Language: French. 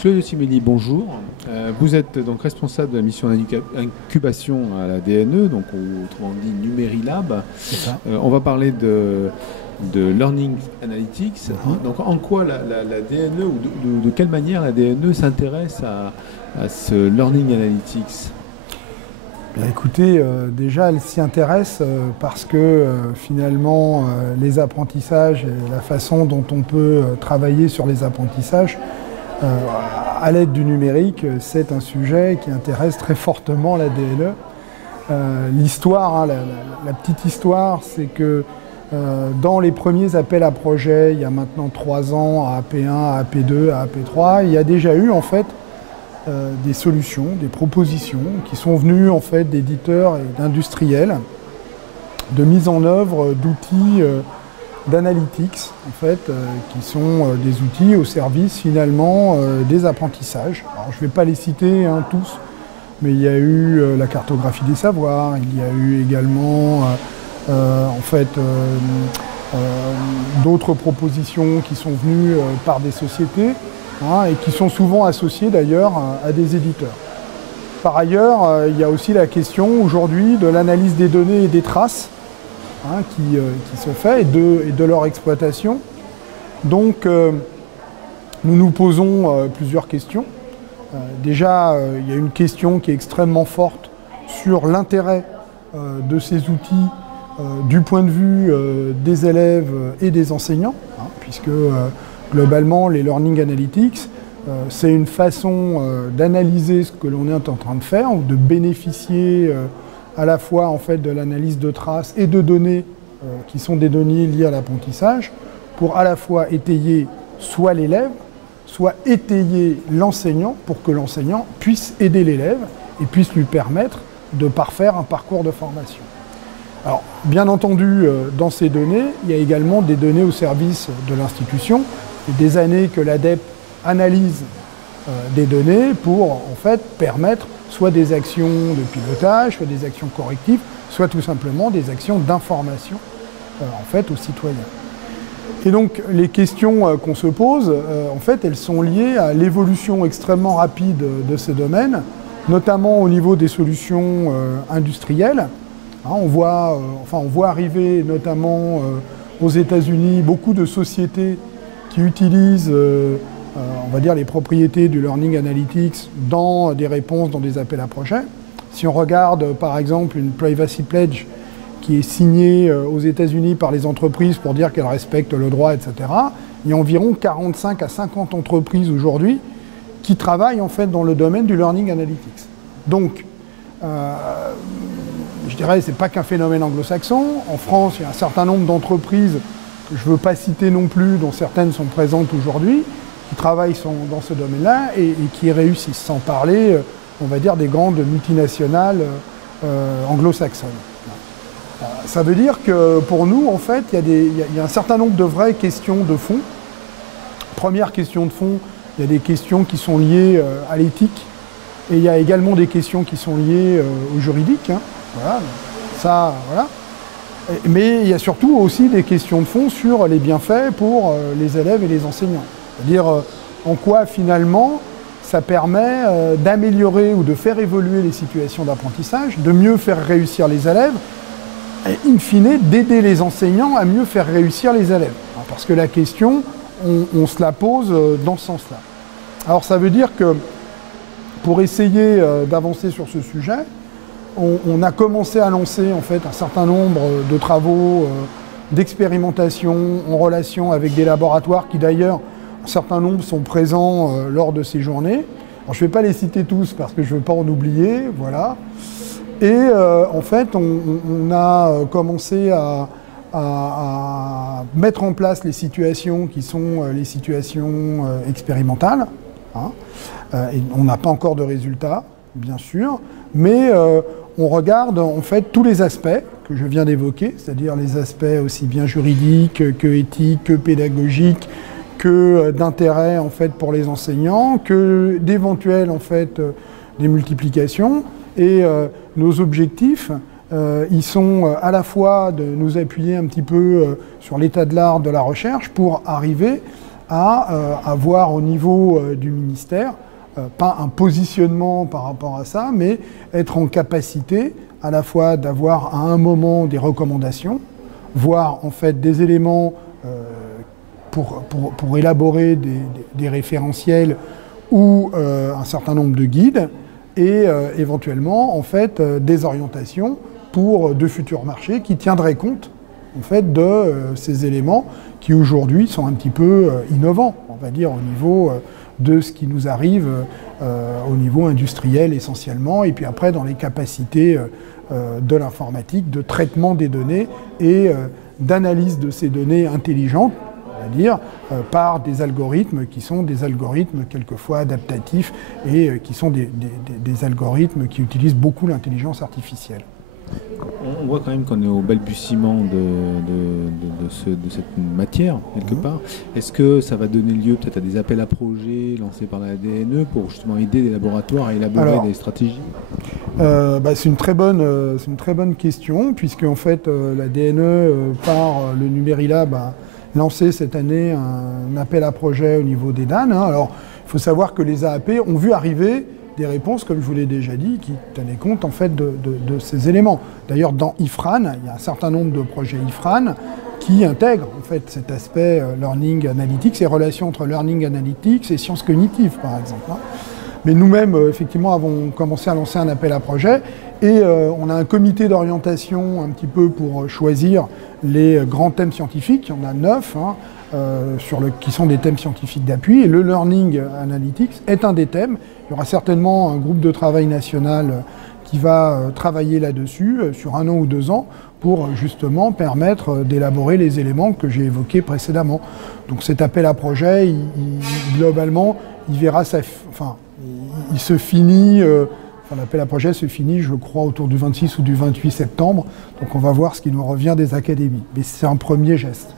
Claude Siméli, bonjour. Vous êtes donc responsable de la mission d'incubation à la DNE, donc autrement dit Numérilab. C'est ça. On va parler de Learning Analytics. Donc en quoi la DNE, ou de quelle manière la DNE s'intéresse à ce Learning Analytics? Bien, écoutez, déjà elle s'y intéresse parce que finalement les apprentissages et la façon dont on peut travailler sur les apprentissages à l'aide du numérique, c'est un sujet qui intéresse très fortement la DNE. L'histoire, la petite histoire, c'est que dans les premiers appels à projets, il y a maintenant 3 ans, à AP1, à AP2, à AP3, il y a déjà eu en fait des solutions, des propositions qui sont venues en fait d'éditeurs et d'industriels de mise en œuvre d'outils d'analytics en fait, qui sont des outils au service finalement des apprentissages. Alors je ne vais pas les citer tous, mais il y a eu la cartographie des savoirs, il y a eu également en fait d'autres propositions qui sont venues par des sociétés et qui sont souvent associées d'ailleurs à des éditeurs. Par ailleurs, il y a aussi la question aujourd'hui de l'analyse des données et des traces qui se fait et de leur exploitation. Donc nous nous posons plusieurs questions. Déjà, il y a une question qui est extrêmement forte sur l'intérêt de ces outils du point de vue des élèves et des enseignants, puisque globalement, les Learning Analytics, c'est une façon d'analyser ce que l'on est en train de faire, ou de bénéficier à la fois en fait, de l'analyse de traces et de données qui sont des données liées à l'apprentissage, pour à la fois étayer soit l'élève, soit étayer l'enseignant, pour que l'enseignant puisse aider l'élève et puisse lui permettre de parfaire un parcours de formation. Alors, bien entendu, dans ces données, il y a également des données au service de l'institution. Il y a des années que l'ADEPE analyse des données pour en fait permettre soit des actions de pilotage, soit des actions correctives, soit tout simplement des actions d'information en fait aux citoyens. Et donc les questions qu'on se pose, en fait, elles sont liées à l'évolution extrêmement rapide de ces domaines, notamment au niveau des solutions industrielles. On voit arriver notamment aux États-Unis beaucoup de sociétés qui utilisent on va dire les propriétés du Learning Analytics dans des réponses, dans des appels à projets. Si on regarde par exemple une Privacy Pledge qui est signée aux États-Unis par les entreprises pour dire qu'elles respectent le droit, etc., il y a environ 45 à 50 entreprises aujourd'hui qui travaillent en fait dans le domaine du Learning Analytics. Donc, je dirais, ce n'est pas qu'un phénomène anglo-saxon. En France, il y a un certain nombre d'entreprises que je ne veux pas citer non plus, dont certaines sont présentes aujourd'hui, qui travaillent dans ce domaine-là et qui réussissent, sans parler, on va dire, des grandes multinationales anglo-saxonnes. Ça veut dire que pour nous, en fait, il y a un certain nombre de vraies questions de fond. Première question de fond, il y a des questions qui sont liées à l'éthique et il y a également des questions qui sont liées au juridique. Voilà, ça, voilà. Mais il y a surtout aussi des questions de fond sur les bienfaits pour les élèves et les enseignants. C'est-à-dire en quoi finalement ça permet d'améliorer ou de faire évoluer les situations d'apprentissage, de mieux faire réussir les élèves, et in fine d'aider les enseignants à mieux faire réussir les élèves. Parce que la question, on se la pose dans ce sens-là. Alors ça veut dire que pour essayer d'avancer sur ce sujet, on a commencé à lancer en fait un certain nombre de travaux d'expérimentation en relation avec des laboratoires qui d'ailleurs, un certain nombre sont présents lors de ces journées. Alors, je ne vais pas les citer tous parce que je ne veux pas en oublier, voilà. Et en fait, on a commencé à mettre en place les situations qui sont les situations expérimentales. Et on n'a pas encore de résultats, bien sûr, mais on regarde en fait tous les aspects que je viens d'évoquer, c'est-à-dire les aspects aussi bien juridiques que éthiques, que pédagogiques, que d'intérêt en fait pour les enseignants, que d'éventuelles en fait des multiplications. Et nos objectifs, ils sont à la fois de nous appuyer un petit peu sur l'état de l'art de la recherche pour arriver à avoir au niveau du ministère, pas un positionnement par rapport à ça, mais être en capacité à la fois d'avoir à un moment des recommandations, voire en fait des éléments pour élaborer des référentiels ou un certain nombre de guides, et éventuellement en fait des orientations pour de futurs marchés qui tiendraient compte en fait de ces éléments qui aujourd'hui sont un petit peu innovants, on va dire au niveau de ce qui nous arrive au niveau industriel essentiellement, et puis après dans les capacités de l'informatique, de traitement des données et d'analyse de ces données intelligentes, on va dire, par des algorithmes qui sont des algorithmes quelquefois adaptatifs et qui sont des algorithmes qui utilisent beaucoup l'intelligence artificielle. On voit quand même qu'on est au balbutiement de cette matière, quelque part. Est-ce que ça va donner lieu peut-être à des appels à projets lancés par la DNE pour justement aider les laboratoires à élaborer des stratégies ? C'est une très bonne question, puisque en fait la DNE, par le Numérilab, a lancé cette année un appel à projet au niveau des DAN. Alors, il faut savoir que les AAP ont vu arriver des réponses, comme je vous l'ai déjà dit, qui tenaient compte en fait de ces éléments. D'ailleurs, dans IFRAN, il y a un certain nombre de projets IFRAN qui intègrent en fait cet aspect learning analytics et relations entre learning analytics et sciences cognitives, par exemple. Mais nous-mêmes, effectivement, avons commencé à lancer un appel à projet et on a un comité d'orientation un petit peu pour choisir les grands thèmes scientifiques. Il y en a 9 qui sont des thèmes scientifiques d'appui, et le learning analytics est un des thèmes. Il y aura certainement un groupe de travail national qui va travailler là-dessus sur 1 an ou 2 ans pour justement permettre d'élaborer les éléments que j'ai évoqués précédemment. Donc cet appel à projet, globalement, il verra il se finit, l'appel à projet se finit, je crois, autour du 26 ou du 28 septembre. Donc on va voir ce qui nous revient des académies. Mais c'est un premier geste.